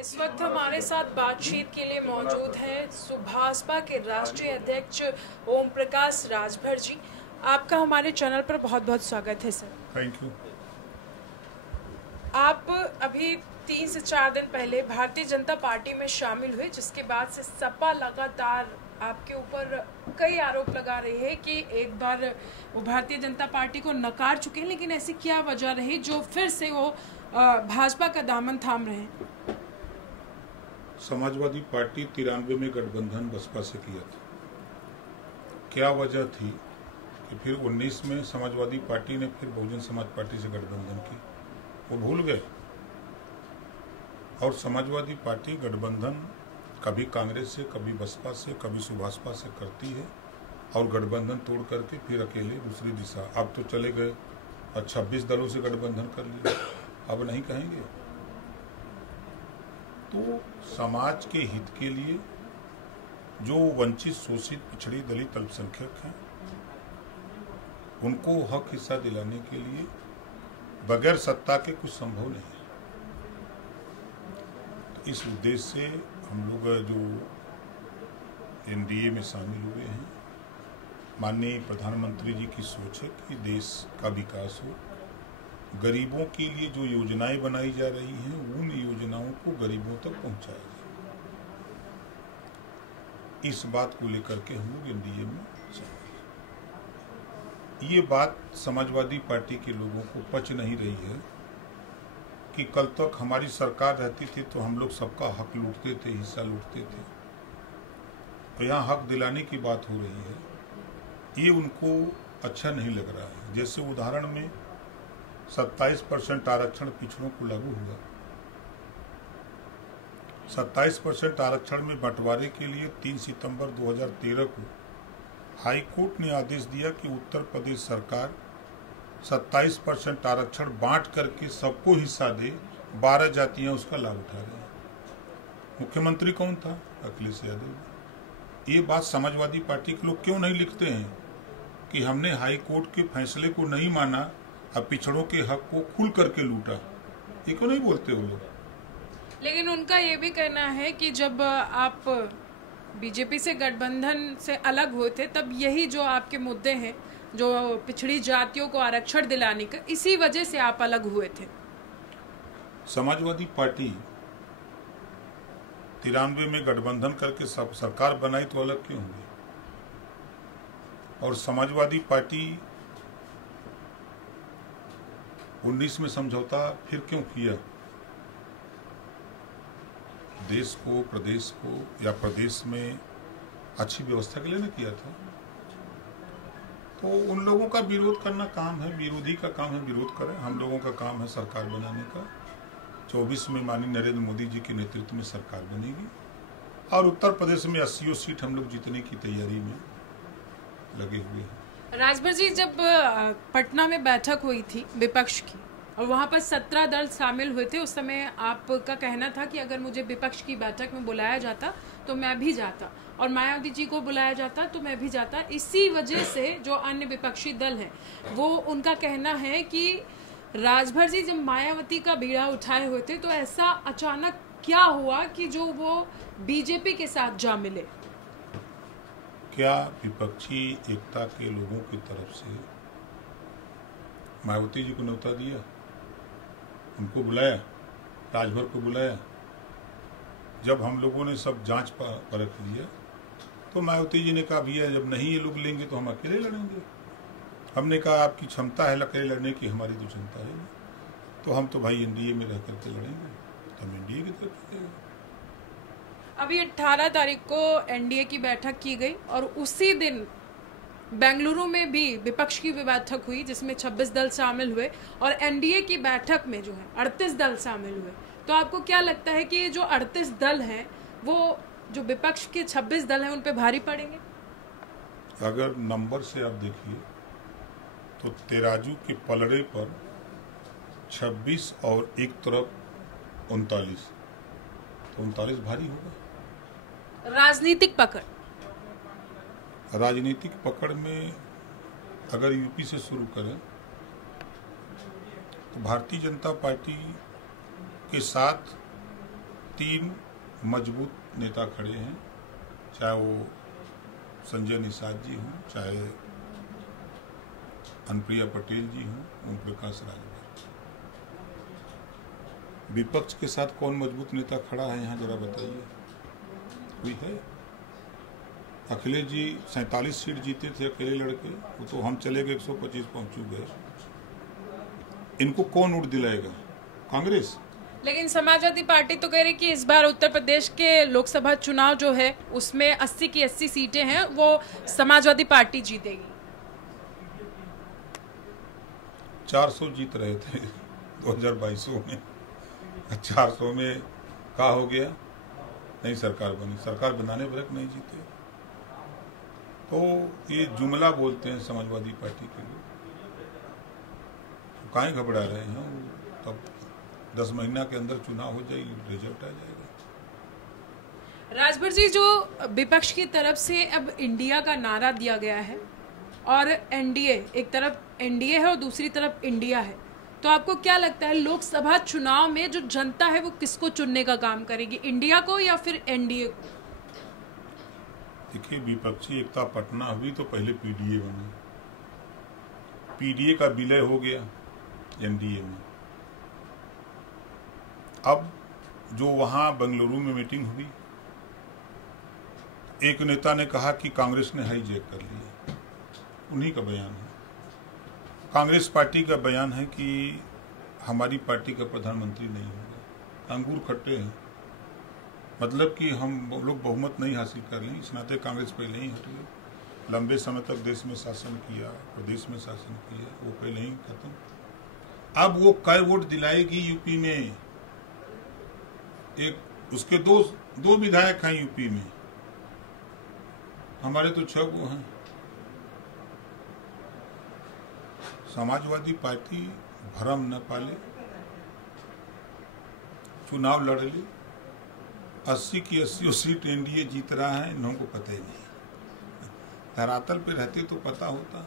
इस वक्त हमारे साथ बातचीत के लिए मौजूद हैं सुभाषपा के राष्ट्रीय अध्यक्ष ओम प्रकाश राजभर जी। आपका हमारे चैनल पर बहुत बहुत स्वागत है सर। Thank you. आप अभी 3 से 4 दिन पहले भारतीय जनता पार्टी में शामिल हुए, जिसके बाद से सपा लगातार आपके ऊपर कई आरोप लगा रही है कि एक बार वो भारतीय जनता पार्टी को नकार चुके हैं, लेकिन ऐसी क्या वजह रही जो फिर से वो भाजपा का दामन थाम रहे हैं? समाजवादी पार्टी 93 में गठबंधन बसपा से किया था। क्या वजह थी कि फिर 19 में समाजवादी पार्टी ने फिर बहुजन समाज पार्टी से गठबंधन की? वो भूल गए। और समाजवादी पार्टी गठबंधन कभी कांग्रेस से, कभी बसपा से, कभी सुभाषपा से करती है और गठबंधन तोड़ करके फिर अकेले दूसरी दिशा। अब तो चले गए और 26 दलों से गठबंधन कर लिया, अब नहीं कहेंगे। तो समाज के हित के लिए जो वंचित, शोषित, पिछड़ी, दलित, अल्पसंख्यक हैं, उनको हक हिस्सा दिलाने के लिए बगैर सत्ता के कुछ संभव नहीं है। तो इस उद्देश्य से हम लोग जो एनडीए में शामिल हुए हैं, माननीय प्रधानमंत्री जी की सोच है कि देश का विकास हो, गरीबों के लिए जो योजनाएं बनाई जा रही हैं उन योजनाओं को गरीबों तक पहुंचाया जाए। इस बात को लेकर के हम लोग एनडीए में शामिल। ये बात समाजवादी पार्टी के लोगों को पच नहीं रही है कि कल तक हमारी सरकार रहती थी तो हम लोग सबका हक लूटते थे, हिस्सा लूटते थे, तो यहाँ हक दिलाने की बात हो रही है। ये उनको अच्छा नहीं लग रहा है। जैसे उदाहरण में 27% आरक्षण पिछड़ों को लागू हुआ। 27% आरक्षण में बंटवारे के लिए 3 सितंबर 2013 को हाई कोर्ट ने आदेश दिया कि उत्तर प्रदेश सरकार 27% आरक्षण बांट करके सबको हिस्सा दे। 12 जातियां उसका लाभ उठा रही हैं। मुख्यमंत्री कौन था? अखिलेश यादव। ये बात समाजवादी पार्टी के लोग क्यों नहीं लिखते हैं कि हमने हाई कोर्ट के फैसले को नहीं माना, अब पिछड़ों के हक को खुल करके लूटा? ये क्यों नहीं बोलते वो लोग? लेकिन उनका ये भी कहना है कि जब आप बीजेपी से गठबंधन से अलग हुए थे, तब यही जो आपके मुद्दे हैं, जो पिछड़ी जातियों को आरक्षण दिलाने का, इसी वजह से आप अलग हुए थे। समाजवादी पार्टी 93 में गठबंधन करके सब सरकार बनाई तो अलग क्यों हुई? और समाजवादी पार्टी 19 में समझौता फिर क्यों किया? देश को, प्रदेश को या प्रदेश में अच्छी व्यवस्था के लिए न किया था। तो उन लोगों का विरोध करना काम है, विरोधी का काम है विरोध करें। हम लोगों का काम है सरकार बनाने का। 24 में माननीय नरेंद्र मोदी जी के नेतृत्व में सरकार बनेगी और उत्तर प्रदेश में 80 सीट हम लोग जीतने की तैयारी में लगे हुए हैं। राजभर जी, जब पटना में बैठक हुई थी विपक्ष की और वहां पर 17 दल शामिल हुए थे, उस समय आपका कहना था कि अगर मुझे विपक्ष की बैठक में बुलाया जाता तो मैं भी जाता, और मायावती जी को बुलाया जाता तो मैं भी जाता। इसी वजह से जो अन्य विपक्षी दल हैं, वो उनका कहना है कि राजभर जी जब मायावती का बीड़ा उठाए हुए थे तो ऐसा अचानक क्या हुआ कि जो वो बीजेपी के साथ जा मिले? क्या विपक्षी एकता के लोगों की तरफ से मायावती जी को न्योता दिया, उनको बुलाया, राजभर को बुलाया? जब हम लोगों ने सब जांच परख लिया तो मायावती जी ने कहा भैया जब नहीं ये लोग लेंगे तो हम अकेले लड़ेंगे। हमने कहा आपकी क्षमता है अकेले लड़ने की, हमारी तो क्षमता है नहीं, तो हम तो भाई एनडीए में रह करके लड़ेंगे। तो हम एनडीए की तरफ चलेंगे। अभी 18 तारीख को एनडीए की बैठक की गई और उसी दिन बेंगलुरु में भी विपक्ष की बैठक हुई जिसमें 26 दल शामिल हुए, और एनडीए की बैठक में जो है 38 दल शामिल हुए। तो आपको क्या लगता है कि ये जो 38 दल हैं वो जो विपक्ष के 26 दल हैं उन पे भारी पड़ेंगे? अगर नंबर से आप देखिए तो तेराजू के पलड़े पर 26 और एक तरफ 39, तो 39 भारी होगा। राजनीतिक पकड़ में अगर यूपी से शुरू करें तो भारतीय जनता पार्टी के साथ 3 मजबूत नेता खड़े हैं, चाहे वो संजय निषाद जी हों, चाहे अनुप्रिया पटेल जी हों, ओम प्रकाश राजभर। विपक्ष के साथ कौन मजबूत नेता खड़ा है यहाँ, जरा बताइए, कोई है? अखिलेश जी 47 सीट जीते थे अकेले लड़के, वो तो हम चले गए 125 पहुंच गए। इनको कौन वोट दिलाएगा? कांग्रेस। लेकिन समाजवादी पार्टी तो कह रही कि इस बार उत्तर प्रदेश के लोकसभा चुनाव जो है उसमें 80 की 80 सीटें हैं, वो समाजवादी पार्टी जीतेगी। 400 जीत रहे थे 2022 में, 400 में क्या हो गया? नहीं सरकार बनी, सरकार बनाने पर नहीं जीते। तो ये जुमला बोलते हैं समाजवादी पार्टी के लोग, काहे घबरा रहे हैं? तब 10 महीना के अंदर चुनाव हो जाएगी, रिजल्ट आ जाएगा। राजभर जी, जो विपक्ष की तरफ से अब इंडिया का नारा दिया गया है और एनडीए, एक तरफ एनडीए है और दूसरी तरफ इंडिया है, तो आपको क्या लगता है लोकसभा चुनाव में जो जनता है वो किसको चुनने का काम करेगी, इंडिया को या फिर एनडीए को? देखिए, विपक्षी एकता पटना हुई तो पहले पीडीए बना, पीडीए का विलय हो गया एनडीए में। अब जो वहां बेंगलुरु में मीटिंग हुई, एक नेता ने कहा कि कांग्रेस ने हाईजैक कर लिया, उन्हीं का बयान है। कांग्रेस पार्टी का बयान है कि हमारी पार्टी का प्रधानमंत्री नहीं होगा। अंगूर खट्टे हैं, मतलब कि हम लोग बहुमत नहीं हासिल कर लें, इस नाते कांग्रेस पहले ही हट गई। लंबे समय तक देश में शासन किया, प्रदेश में शासन किया, वो पहले ही खत्म। अब वो कै वोट दिलाएगी यूपी में? एक उसके दो विधायक हैं यूपी में, हमारे तो 6 वो हैं। समाजवादी पार्टी भरम न पाले, चुनाव लड़ ले, 80 की 80 सीट एनडीए जीत रहा है, इन लोगों को पता ही नहीं। धरातल पे रहते तो पता होता।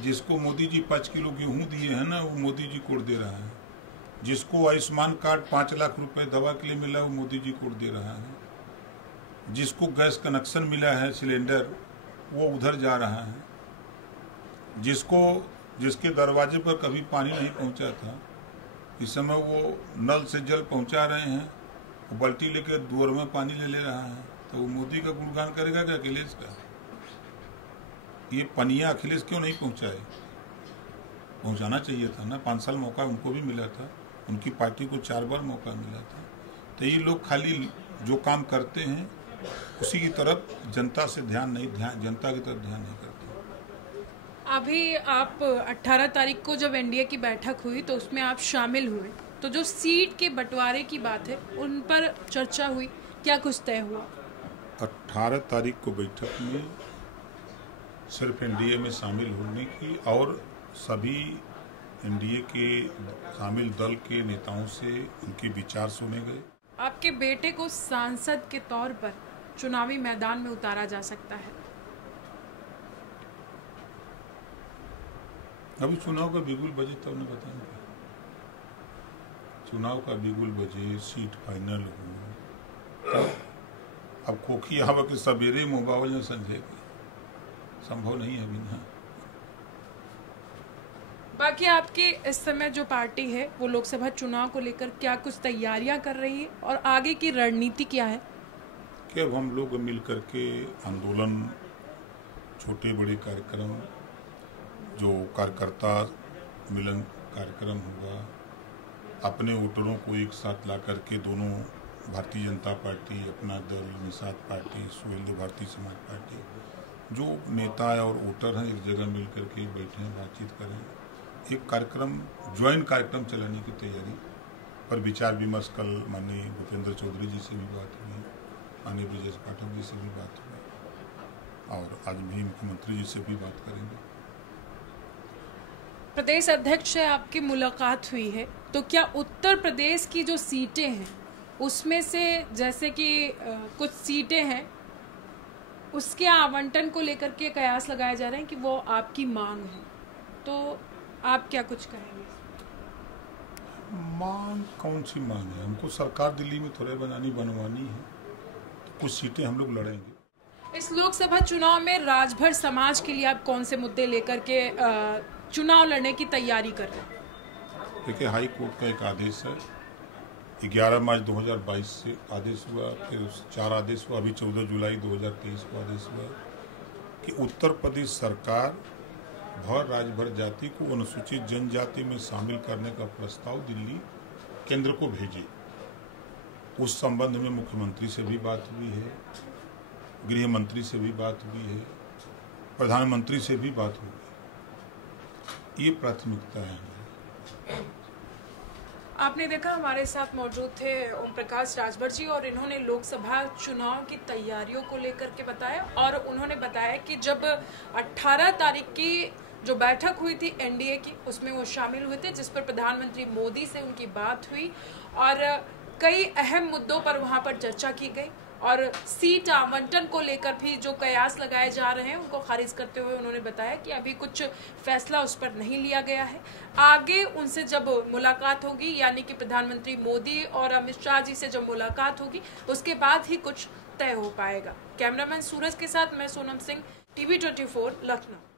जिसको मोदी जी 5 किलो गेहूं दिए हैं ना, वो मोदी जी कोड़ दे रहा है। जिसको आयुष्मान कार्ड 5 लाख रुपए दवा के लिए मिला, वो मोदी जी कोड़ दे रहा है। जिसको गैस कनेक्शन मिला है सिलेंडर, वो उधर जा रहा है। जिसके दरवाजे पर कभी पानी नहीं पहुंचा था, इस समय वो नल से जल पहुंचा रहे हैं, वो बाल्टी लेकर दूर में पानी ले रहा है। तो वो मोदी का गुणगान करेगा क्या अखिलेश का? ये पनिया अखिलेश क्यों नहीं पहुंचाए? पहुंचाना चाहिए था ना, 5 साल मौका उनको भी मिला था, उनकी पार्टी को 4 बार मौका मिला था। तो ये लोग खाली जो काम करते हैं उसी की तरफ, जनता की तरफ ध्यान नहीं करते। अभी आप 18 तारीख को जब एनडीए की बैठक हुई तो उसमें आप शामिल हुए, तो जो सीट के बंटवारे की बात है उन पर चर्चा हुई, क्या कुछ तय हुआ? 18 तारीख को बैठक में सिर्फ एनडीए में शामिल होने की और सभी एनडीए के शामिल दल के नेताओं से उनके विचार सुने गए। आपके बेटे को सांसद के तौर पर चुनावी मैदान में उतारा जा सकता है? अभी चुनाव का बिगुल बजे तब न बताएंगे। चुनाव का बिगुल बजे, सीट फाइनल हो, अब खोखी आवा के सवेरे मोबाइल में समझेगी, संभव नहीं है अभी ना। बाकी आपकी इस समय जो पार्टी है वो लोकसभा चुनाव को लेकर क्या कुछ तैयारियां कर रही है और आगे की रणनीति क्या है? कि अब हम लोग मिल करके आंदोलन, छोटे बड़े कार्यक्रम, जो कार्यकर्ता मिलन कार्यक्रम हुआ, अपने वोटरों को एक साथ ला करके दोनों भारतीय जनता पार्टी, अपना दल, निषाद पार्टी, सुहेलदेव भारतीय समाज पार्टी, जो नेता और वोटर हैं एक जगह मिल करके बैठें, बातचीत करें, एक कार्यक्रम, ज्वाइंट कार्यक्रम चलाने की तैयारी पर विचार विमर्श कल माननीय भूपेंद्र चौधरी जी से भी बात हुई, माननीय ब्रजेश पाठक जी से भी बात हुई और आज भी मुख्यमंत्री जी से भी बात करेंगे। प्रदेश अध्यक्ष से आपकी मुलाकात हुई है, तो क्या उत्तर प्रदेश की जो सीटें हैं उसमें से, जैसे कि कुछ सीटें हैं उसके आवंटन को लेकर के कयास लगाए जा रहे हैं कि वो आपकी मांग है, तो आप क्या कुछ कहेंगे? मांग कौन सी मांग है? हमको सरकार दिल्ली में थोड़े बनवानी है, तो कुछ सीटें हम लोग लड़ेंगे। इस लोकसभा चुनाव में राजभर समाज के लिए आप कौन से मुद्दे लेकर के चुनाव लड़ने की तैयारी कर रहे हैं? देखिए, हाई कोर्ट का एक आदेश है, 11 मार्च 2022 से आदेश हुआ, फिर 4 आदेश हुआ, अभी 14 जुलाई 2023 को आदेश हुआ कि उत्तर प्रदेश सरकार भर राजभर जाति को अनुसूचित जनजाति में शामिल करने का प्रस्ताव दिल्ली केंद्र को भेजे। उस संबंध में मुख्यमंत्री से भी बात हुई है, गृह मंत्री से भी बात हुई है, प्रधानमंत्री से भी बात हुई। ये प्राथमिकता है। आपने देखा हमारे साथ मौजूद थे ओम प्रकाश राजभर जी, और इन्होंने लोकसभा चुनाव की तैयारियों को लेकर के बताया, और उन्होंने बताया कि जब 18 तारीख की जो बैठक हुई थी एनडीए की, उसमें वो शामिल हुए थे, जिस पर प्रधानमंत्री मोदी से उनकी बात हुई और कई अहम मुद्दों पर वहां पर चर्चा की गई, और सीट आवंटन को लेकर भी जो कयास लगाए जा रहे हैं उनको खारिज करते हुए उन्होंने बताया कि अभी कुछ फैसला उस पर नहीं लिया गया है। आगे उनसे जब मुलाकात होगी, यानी कि प्रधानमंत्री मोदी और अमित शाह जी से जब मुलाकात होगी, उसके बाद ही कुछ तय हो पाएगा। कैमरामैन सूरज के साथ मैं सोनम सिंह, TV24 लखनऊ।